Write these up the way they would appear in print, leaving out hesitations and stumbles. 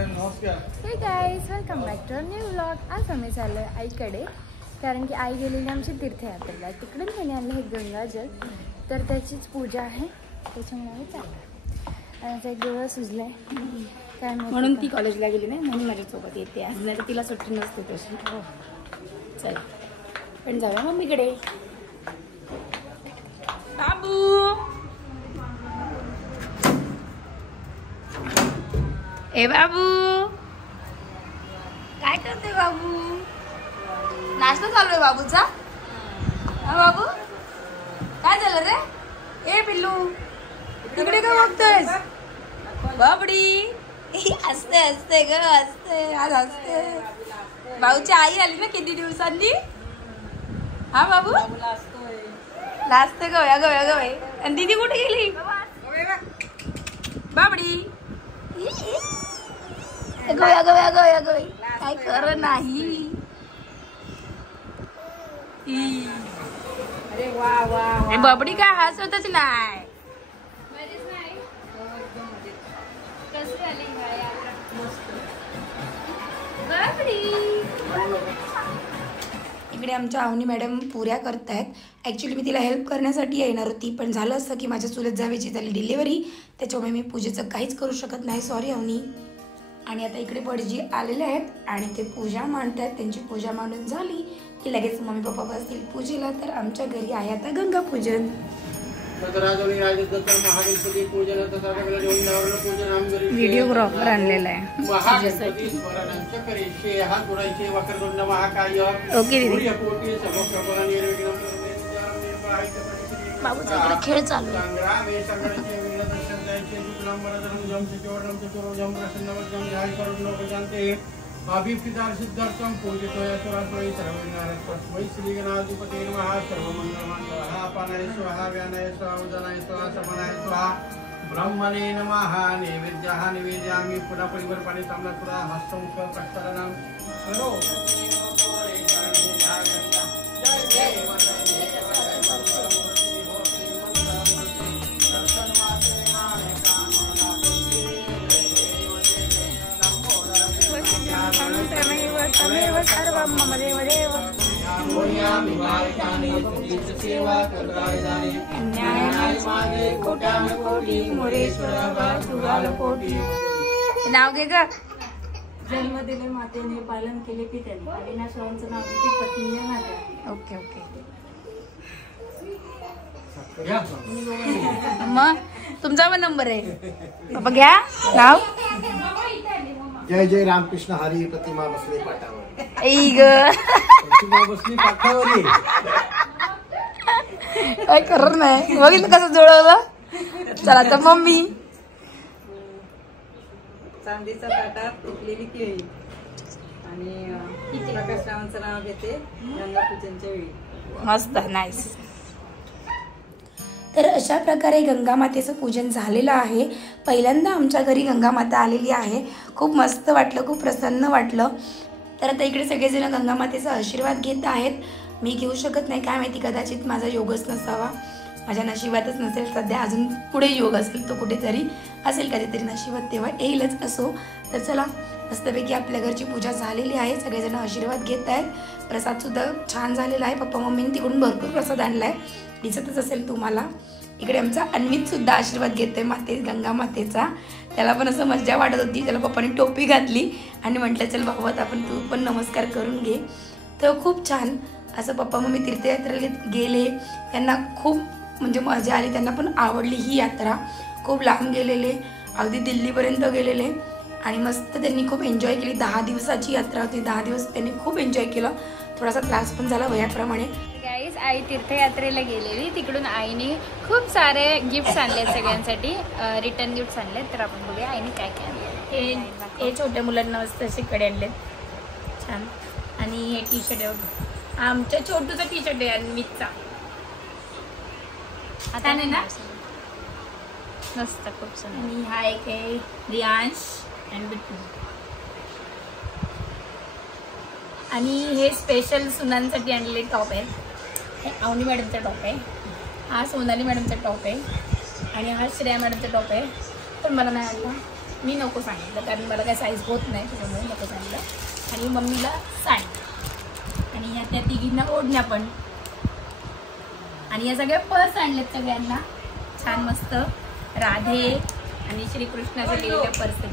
हे guys, welcome back to new vlog. आज आम्ही चाललो आहे आईकडे, कारण की आई गेलेली आमची तीर्थयात्रेला. तिकडून त्याने आणलं हे गंगाजल, तर त्याचीच पूजा आहे, त्याच्यामुळे आम्ही चाललो. आणि एक डोळा सुजला आहे काय म्हणून ती कॉलेजला गेली नाही, म्हणून माझ्यासोबत येते आज, नाही तर तिला सुट्टी नसते तशी. चला पण जाऊया मम्मीकडे. बाबू ए बाबू, काय करते बाबू? नाश्ता चालू आहे बाबूचा. हा बाबू, काय झालं रे? ए पिल्लू, तिकडे काय बघतोयस? बाबडी हसते हसते ग, हसते आज हसते. भाऊची आई आली ना किती दिवसांनी. हा बाबू लाजते गव्या गव्या गवे. आणि दीदी कुठे गेली? बाबडी गोया गोया गोया गोय, काय कर नाही. अरे वा वा, बाबडी काय हसतच नाही. इकडे आमच्या अवनी मॅडम पुऱ्या करतायत. ॲक्च्युली मी तिला हेल्प करण्यासाठी येणार होती, पण झालं असं की माझ्या चुलत जावेची झाली डिलिव्हरी, त्याच्यामुळे मी पूजेचं काहीच करू शकत नाही. सॉरी अवनी. आणि आता इकडे भटजी आलेले आहेत आणि ते पूजा मांडतात. त्यांची पूजा मांडून झाली की लगेच मम्मी पप्पा बसतील पूजेला. तर आमच्या घरी आहे आता गंगा पूजन. व्हिडिओग्राफर आणलेला आहे ओके दीदी. बाबूचा इकडे खेळ चालू आहे. अभिप्रिदार सिद्धार्थम पूजितोय सुरासुरी सर्वज्ञानस्मै श्री गणाधिपते नमः. सर्वमंगलमंगलः पानाय स्वाहा व्यानाय स्वाहा उदनाय स्वाहा समनाय स्वाहा ब्रह्मणे नमः. नैवेद्यः निवेदयामि पुनः परिवर्पणे ताम्रपुरा हस्तमुख कष्टरणाम करो. नाव घे ग. जन्म दिले मातेने, पालन केले पित्याने, अविनाशावांचं नाव घेते पत्नीने माझ्या. Okay okay. मग तुमचा पण नंबर आहे बाबा, घ्या नाव. जय जय रामकृष्ण हरी. प्रतिमा बसली पाटावर. बसली पाठावर. काय करत नाही. बघितलं कसं जुळवलं. चला तर मम्मी. चांदीचा ताटात तुटलेली केळी आणि प्रकाशरावांचं नाव घेते गंगा पूजनच्या वेळी. मस्त, नाईस. तर अशा प्रकारे गंगामातेचं पूजन झालेलं आहे. पहिल्यांदा आमच्या घरी गंगामाता आलेली आहे. खूप मस्त वाटलं, खूप प्रसन्न वाटलं. तर आता इकडे सगळेजण गंगामातेचा आशीर्वाद घेत आहेत. मी घेऊ शकत नाही, काय माहिती, कदाचित माझा योगच नसावा, माझ्या नशिबातच नसेल सध्या. अजून पुढे योग असेल, तो कुठेतरी असेल कधीतरी नशिबात, तेव्हा येईलच. असो, तर चला मस्तपैकी आपल्या घरची पूजा झालेली आहे. सगळेजण आशीर्वाद घेत आहेत. प्रसादसुद्धा छान झालेला आहे. पप्पा मम्मीने तिकडून भरपूर प्रसाद आणला आहे, दिसतच असेल तुम्हाला. इकडे आमचा अन्वितसुद्धा आशीर्वाद घेतोय गंगा मातेचा. त्याला पण असं मजा वाटत होती. त्याला पप्पाने टोपी घातली आणि म्हटलं चल भाऊ आता आपण तू पण नमस्कार करून घे. तर खूप छान असं पप्पा मम्मी तीर्थयात्रेला गेले. त्यांना खूप म्हणजे मजा आली, त्यांना पण आवडली ही यात्रा. खूप लांब गेलेले, अगदी दिल्लीपर्यंत गेलेले आणि मस्त त्यांनी खूप एन्जॉय केली. 10 दिवसाची यात्रा होती. 10 दिवस त्यांनी खूप एन्जॉय केलं. थोडासा त्रास पण झाला वयाप्रमाणे. गाईज, आई तीर्थयात्रेला गेलेली. तिकडून आईने खूप सारे गिफ्ट्स आणले सगळ्यांसाठी, रिटर्न गिफ्ट्स आणले. तर आपण बघूया आईने काय काय आणले. हे छोट्या मुलांना मस्त असे कडे आणलेत छान. आणि हे टी शर्ट आहे, आमच्या छोटूचा टी शर्ट आहे अन्वितचा. आता नाही ना, मस्त, खूप सुंदर. आणि हा एक आहे रियांश अँड बिट्टू. आणि हे स्पेशल सुनांसाठी आणलेले टॉप आहे. हे अवनी मॅडमचा टॉप आहे, हा सोनाली मॅडमचा टॉप आहे आणि हा श्रेया मॅडमचा टॉप आहे. पण मला नाही आणला, मी नको सांगितलं कारण मला काय साईज होत नाही त्याच्यामुळे नको सांगितलं. आणि मम्मीला साडी आणि या त्या तिघींना ओढण्या पण. आणि या सगळ्या पर्स आणल्यात सगळ्यांना छान मस्त राधे आणि श्रीकृष्णाचे लिहिलेल्या पर्स.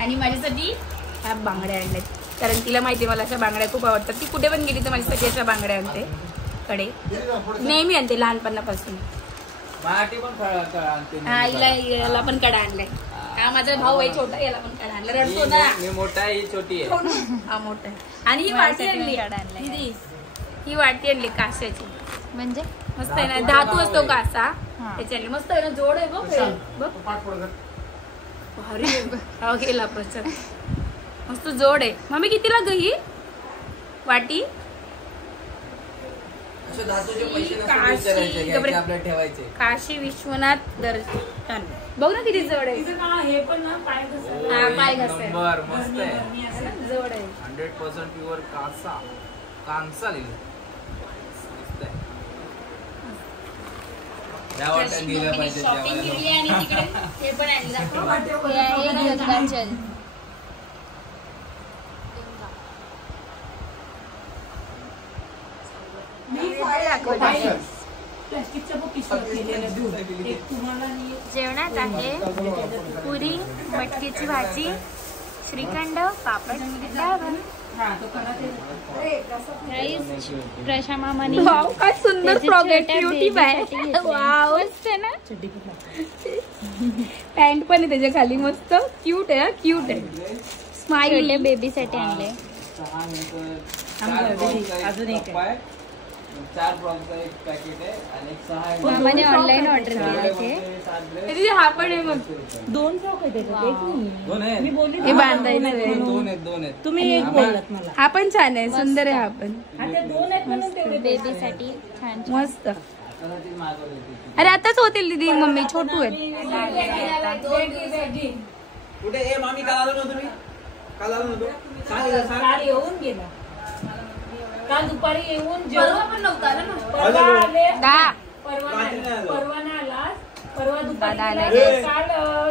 आणि माझ्यासाठी ह्या बांगड्या आणल्यात कारण तिला माहिती मला अशा बांगड्या खूप आवडतात. ती कुठे पण गेली तर माझ्यासाठी अशा बांगड्या आणते. कडे नेहमी आणते लहानपणापासून. हा याला पण कडा आणलाय. हा माझा भाऊ आहे छोटा याला पण कडा आणला. रडतो ना. मोठा आहे ही छोटी आहे. हा मोठा आहे. आणि ही वाटी आणली दीदी. ही वाटी आणली काशाची म्हणजे मस्त आहे ना. धातू असतो कासा त्याच्याने मस्त आहे ना. जोड आहे बघ भारी गेला प्रचंड मस्त जोड आहे. मम्मी कितीला गई वाटी? काशी विश्वनाथ दर्शन बघ ना किती जवळ आहे. हे पण ना पाय पाय घासाय मस्त आहे. जवळ आहे. 100% प्युअर कांसा लिहिलं. शॉपिंग केली आणि तिकडे हे पण आणलं. हे आहे गंगाजल. जेवणात आहे पुरी, मटकीची भाजी, श्रीखंड, पापड, डाळ. प्रशा मामाने काय सुंदर फ्रॉक आहे. क्यूटी पॅन्ट मस्त आहे ना. पॅन्ट पण आहे त्याच्या खाली मस्त क्यूट आहे. क्यूट आहे. स्माइल बेबीसाठी आणले. अजून एक 4 फ्रॉकचा एक पॅकेट आहे आणि 6 मामाने ऑनलाईन ऑर्डर केले. हा पण आहे मग 2 फ्रॉक आहे त्याच्यात. एक नाही. 2 आहेत. मी बोलली हे बांधायचं आहे. 2 आहेत. तुम्ही एक बोललात मला. हा पण छान आहे. सुंदर आहे. हा पण आता 2 आहेत म्हणून तेवढे बेबीसाठी छान मस्त. अरे आताच होतील दीदी. मम्मी छोटू आहेत. कुठे ए मामी काल आलो ना तुम्ही? काल आलो ना तू? काल येऊन गेला. काल दुपारी येऊन पण नव्हता ना. परवा आले. दहा. परवा नाही आला. परवा दुपारी दादा आले. गेला. काल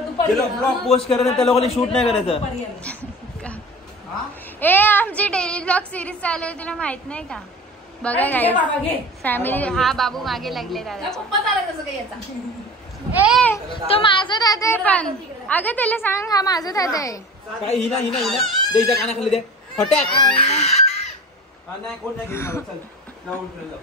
दुपारी ब्लॉग पोस्ट करायचं त्या लोकांनी शूट नाही करायचं. दुपारी आला. ए आमची डेली ब्लॉग सिरीज चालू आहे तुला माहित नाही का? बघा घे काय बाबा, घे. फॅमिली. हा बाबू मागे लागले दादा. पप्पा झाला कसं काही याचा. ए तो माझा दादा आहे पण. अगं त्याला सांग हा माझा दादा आहे. काय हिना दे इथं कानाखाली दे. फटाक. नाही कोण नाही घेणार. चल जाऊन जाऊ.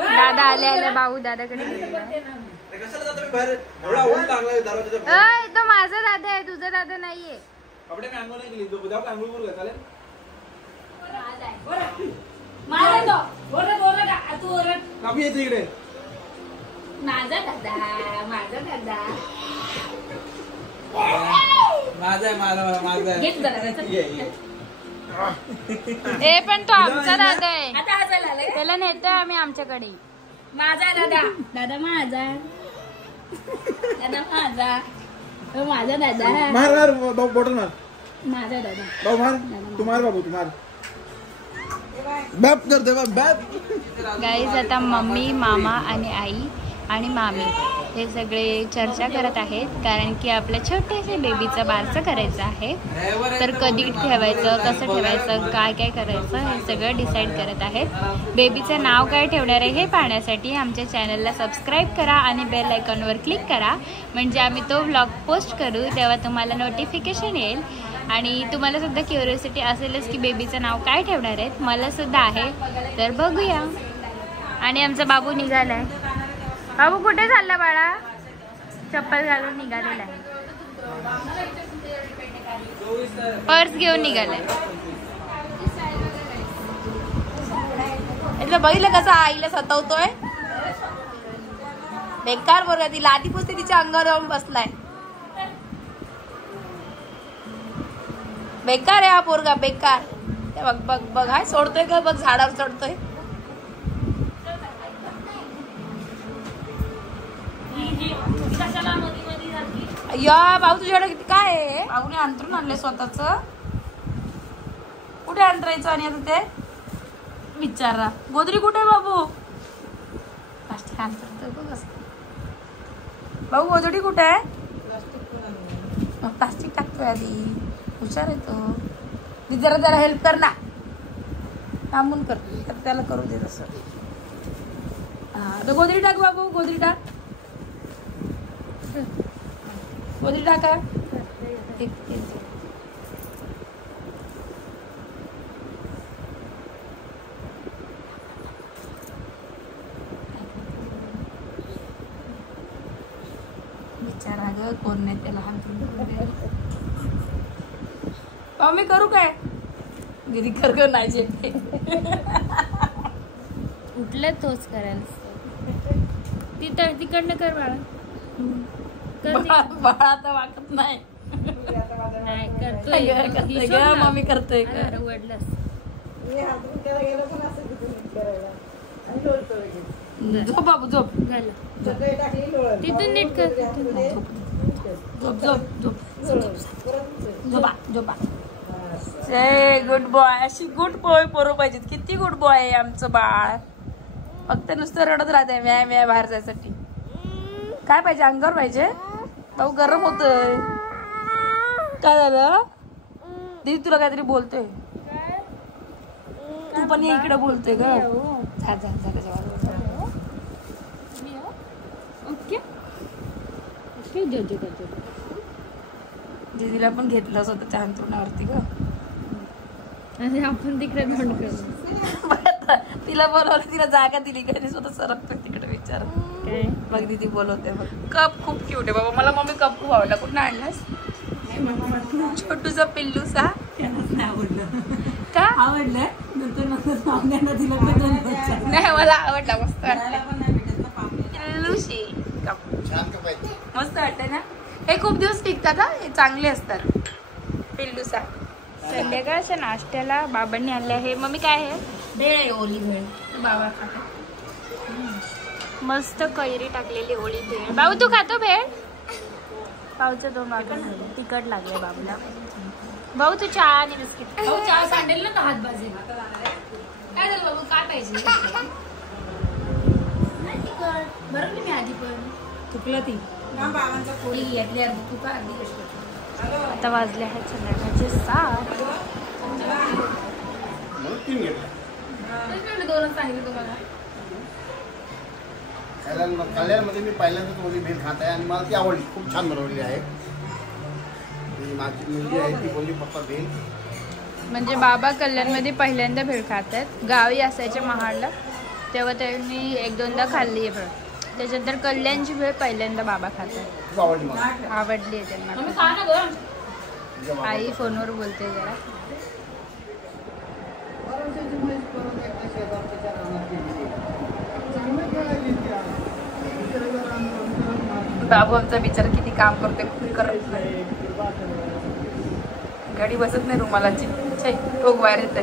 दादा आले भाऊ दादाकडे गेलेला. कशाला जातो मी बाहेर? एवढा ऊन लागलाय दरवाजाच्या. अय तो माझा दादा आहे तुझा दादा नाहीये. कपडे मी अंघोळ नाही केली. जाऊ का अंघोळ करू का? चालेल. मारा तो. ओरड आ, तू ओरड. कापी येते इकडे. माझा दादा. माझा आहे. घेत जरा. ये. ए पण तो आमचा दादा आहे. आता हा झाला आलाय. त्याला नेतोय आम्ही आमच्याकडे. माझा दादा. दादा माझा. हो माझा दादा. मार बॉटल मार माझा दादा. बाबू मार. तू मार बाबू तू मार. बॅप कर दे बॅप. गाईज आता मम्मी मामा आणि आई आणि मामी हे सगळे चर्चा करत आहेत कारण की आपल्या छोट्याशा बेबीचं बारसं करायचं आहे. तर कधी ठेवायचं, कसं ठेवायचं, काय काय करायचं हे सगळं डिसाईड करत आहेत. बेबीचं नाव काय ठेवणार आहे हे पाहण्यासाठी आमच्या चॅनलला सबस्क्राईब करा आणि बेल आयकॉनवर क्लिक करा. म्हणजे आम्ही तो व्लॉग पोस्ट करू तेव्हा तुम्हाला नोटिफिकेशन येईल. आणि तुम्हाला सुद्धा क्युरियोसिटी असेलच की बेबीचं नाव काय ठेवणार आहेत. मला सुद्धा आहे. तर बघूया. आणि आमचा बाबू निघाला आहे. बाबू कुठे चालला बाळा? चप्पल घालून निघालेला आहे. पर्स घेऊन निघालाय. એટલે बघितलं कसं आईला सतवतोय. बेकार बरं ती लादी पुसते तिच्या अंगावर जाऊन बसलाय. बेकार आहे हा पोरगा बेकार. बघ बघ बघ हाय सोडतोय का बघ झाडावर चढतोय. या भाऊ तुझ्याकडे किती काय आहे? भाऊने अंतरून आणले स्वतःच. कुठे अंतरायचं आणि आता ते विचारा. गोदरी कुठे बाबू? प्लास्टिक अंतरतोय बघ असं. भाऊ गोधडी कुठे आहे? प्लास्टिक टाकतोय आधी. हुशार आहे तो. मी जरा हेल्प कर ना. थांबून कर तर त्याला करू दे तसं. हा तर गोधडी टाक बाबू. गोधडी टाक. गोधडी टाका. एक विचारा ग कोण नाही त्याला हात मी करू काय? दीदी कर नाही जेवते. उठलं तोच करायला. तिकडनं कर बाळा. बाळा आता वाटत नाही. नाही करतोय मम्मी करतोय. उघडलंस झोप बाबू झोप. झालं. तिथून नीट कर. झोप झोप झोप झोपा झोपा. Good boy. अशी गुड बॉय पोरं पाहिजेत. किती गुड बॉय आहे आमचं बाळ. फक्त नुसतं रडत राहते म्या बाहेर जायसाठी. काय पाहिजे? अंगावर पाहिजे. भाऊ गरम होतोय. काय झालं दीदी? तुला काहीतरी बोलतोय. तू पण इकडे बोलतोय ग. ओके दीदीला पण घेतलंच होतं त्या अंतरुणावरती ग. आणि आपण तिकडे तोंड करू. तिला बोलवलं. तिला जागा दिली का? स्वतः सरकतोय तिकडे. विचार मग दीदी बोलवते. कप खूप क्यूट आहे बाबा. मला मम्मी कप खूप आवडला. कुठं आणलास? छोटूसा पिल्लूसा. का आवडलं? नाही मला आवडला. मस्त वाटतं. पिल्लूशी मस्त वाटतं ना. हे खूप दिवस टिकतात हा. हे चांगले असतात. पिल्लूसा. संध्याकाळच्या नाश्त्याला बाबांनी आणले आहे. मम्मी काय आहे? भेळ आहे. ओली भेळ. बाबा खाता. मस्त कैरी टाकलेली ओळी भेळ. बाबू तू खातो भेळ? पावचं तो मागं तिखट लागले बाबूला. भाऊ तू चहा आणि बिस्किट. चहा सांडेल ना हात बाजू. काय झालं बाबू? काय पाहिजे? बरं मी आधी पण चुकलं ती. तू का आता वाजले आहेत संध्याकाळचे 7. दोनच सांगितलं तुम्हाला. कल्याणमध्ये मी पहिल्यांदाच ओली भेळ खात आहे आणि मला ती आवडली. खूप छान बनवली आहे. माझी मुलगी आहे ती बोलली पप्पा भेळ. म्हणजे बाबा कल्याणमध्ये पहिल्यांदा भेळ खात आहेत. गावी असायचे महाडला तेव्हा त्यांनी 1-2दा खाल्ली आहे भेळ. त्याच्यानंतर कल्याणची भेळ पहिल्यांदा बाबा खात आहेत. खूप आवडली मला. आवडली आहे त्यांना. आई फोनवर बोलते जरा. बाबू आमचा बिचारा किती काम करतोय. खूप करत नाही. गाडी बसत नाही रुमालाची. टोक बाहेर येत.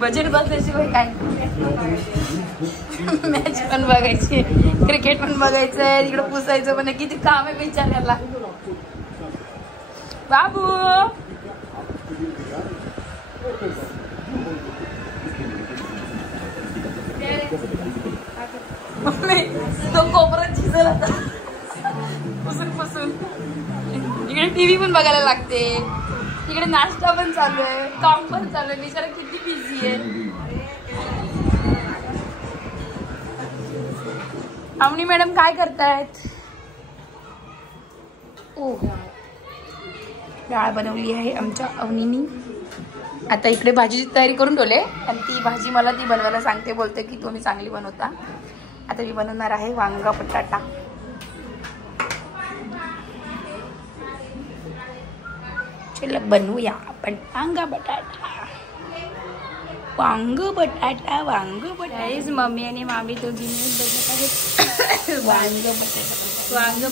बजेट बसल्याशिवाय काय. मॅच पण बघायची. क्रिकेट पण बघायचंय. इकडे पुसायचं पण. किती काम आहे बिचाऱ्याला. बाबू मम्मी तो कोपरा झिजल आता. पुसून इकडे टीव्ही पण बघायला लागते. इकडे नाश्ता पण चालू आहे. काम पण चालू आहे. बिचारा किती बिझी आहे. अवनी मॅडम काय करतायत? डाळ बनवली आहे आमच्या अवनीनी. आता इकडे भाजीची तयारी करून ठेवले आणि ती भाजी मला ती बनवायला सांगते. बोलते की तुम्ही चांगली बनवता. आता मी बनवणार आहे वांगा बटाटा. चला बनवूया आपण वांगा बटाटा. वांग बटाटा. मम्मी आणि मामी दोघींनी वांग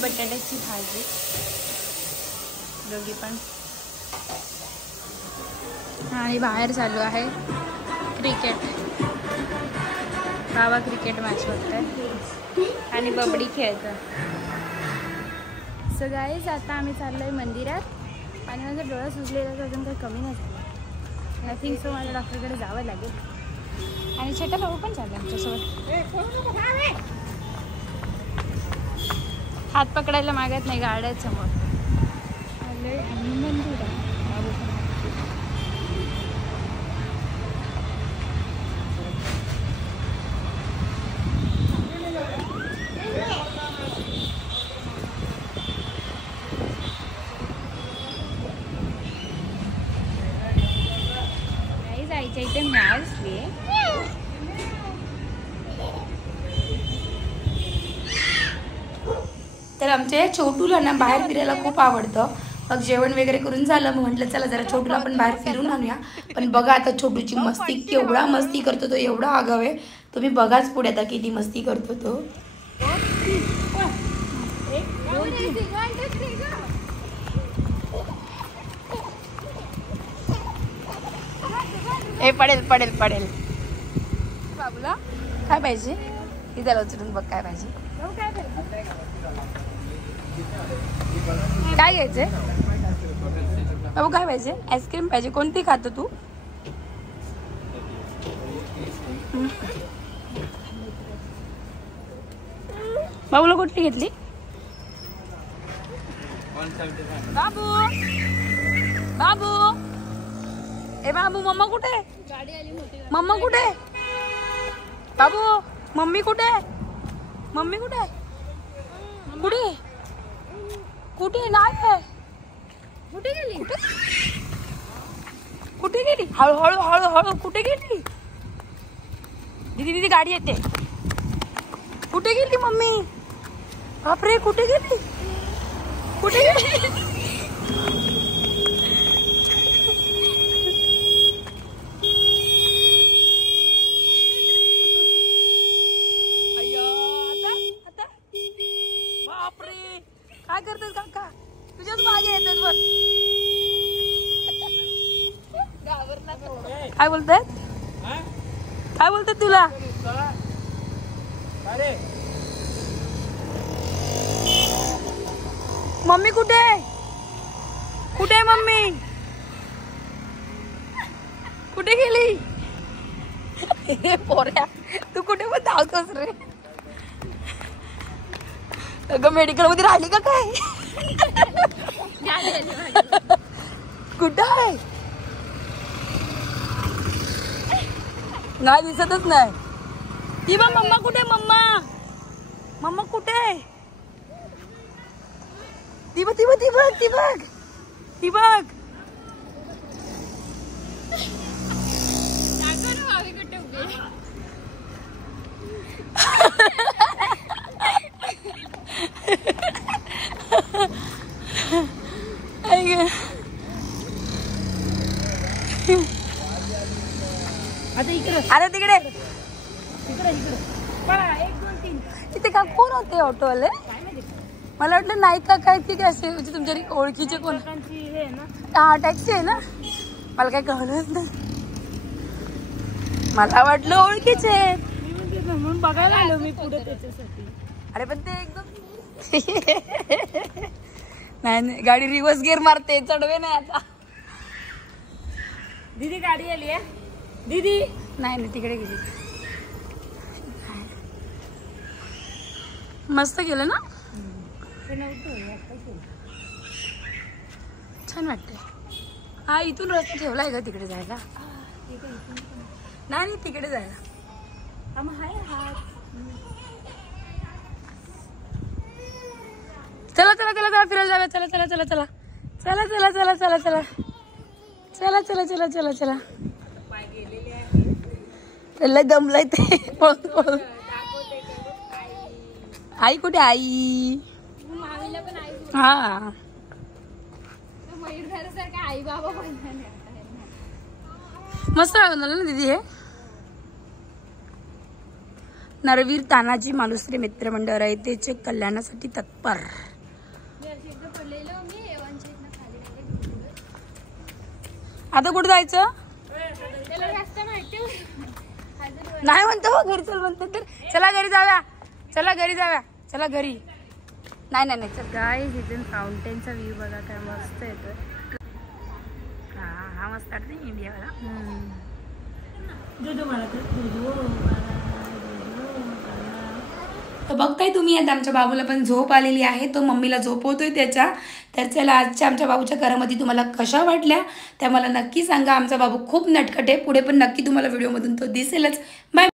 बटाट्याची भाजी. दोघी पण. आणि बाहेर चालू आहे क्रिकेट. बाबा क्रिकेट मॅच बघताय आणि बबडी खेळतं. सो गाईज आता आम्ही चाललोय मंदिरात आणि माझा डोळा सुजलेला तर अजून काही कमी नाही झाला. आय थिंक सो मला डॉक्टरकडे जावं लागेल. आणि छोटा भाऊ पण चालला आमच्यासोबत. हात पकडायला मागत नाही गाड्या समोर. नाही जायचं इथे मॅच असली. तर आमच्या छोटूला ना बाहेर फिरायला खूप आवडतं. मग जेवण वगैरे करून झालं, मग म्हटलं चला जरा छोटूला आपण बाहेर फिरून आणूया. पण बघा आता छोटूची मस्ती, केवढा मस्ती करतो तो, एवढा आगाव आहे. तुम्ही बघाच पुढे आता किती मस्ती करतो तो. हे पडेल पडेल पडेल. बाबूला काय पाहिजे? इथं उचलून बघ काय पाहिजे. काय घ्यायचंय बाबू? काय पाहिजे? आईस्क्रीम पाहिजे. कोणती खातो तू? बाबूला कुठली घेतली? बाबू बाबू ए बाबू, मम्मा कुठे? मम्मा कुठे? बाबू मम्मी कुठे? मम्मी कुठे? कुठे कुठे नाही? कुठे गेली? कुठे गेली? हळू हळू हळू हळू. कुठे गेली? दीदी दीदी गाडी येते. कुठे गेली मम्मी? बापरे, कुठे गेली? कुठे गेली? बापरे, काय करतात काका? तुझ्याच मागे येतात बघ. काय बोलतायत? काय बोलतात तुला? मम्मी कुठे? कुठे आहे मम्मी? कुठे गेली? हे पोऱ्या, तू कुठे पण धावतोस रे? अगं मेडिकल मध्ये राहिली का काय? कुठं आहे? नाही दिसतच नाही. ती बघ मम्मा कुठे? मम्मा मम्मा कुठे? ती बघ ती बघ ती बघ ती बघ ती बघ. अरे तिकडे तिथे का कोण होते ऑटोवाले? मला वाटलं नाही का काय ती काय असेल, म्हणजे तुमच्या ओळखीचे कोण? हा टॅक्सी आहे ना. मला काय कळलंच नाही. मला वाटलं ओळखीचे म्हणून बघायला आलो मी पुढे त्याच्यासाठी. अरे पण ते एकदम नाही गाडी रिव्हर्स गिअर मारते, चढवे नाही आता. दीदी गाडी आली आहे. दीदी नाही तिकडे गेली. मस्त गेलं ना, छान वाटते. हा इथून रस्ता ठेवलाय का तिकडे जायला? नाही तिकडे जायला. चला चला चला चला फिरायला जाऊया. चला चला चला चला चला चला चला चला चला चला चला चला चला चला. लय दमलाय ते पळून पळून. आई कुठे? आई हा मस्त बनवलं ना दीदी हे. नरवीर तानाजी मालुसरे मित्रमंडळ रयतेचे कल्याणासाठी तत्पर. आता कुठे जायचं? नाही म्हणतो घरी चल म्हणतो तर. चला घरी जाऊया. चला घरी जाऊया. चला घरी. नाही नाही नाही. गाईज इथून फाउंटेनचा व्ह्यू बघा काय मस्त येतोय. हा मस्त वाटते इंडियावाला. तर बघताय तुम्ही आता आमच्या बाबूला पण झोप आलेली आहे, तो मम्मीला झोपवतोय त्याच्या. तर चला आजच्या आमच्या बाबूच्या घरामध्ये तुम्हाला कशा वाटल्या त्या मला नक्की सांगा. आमचा बाबू खूप नटखट आहे, पुढे पण नक्की तुम्हाला व्हिडिओमधून तो दिसेलच. बाय.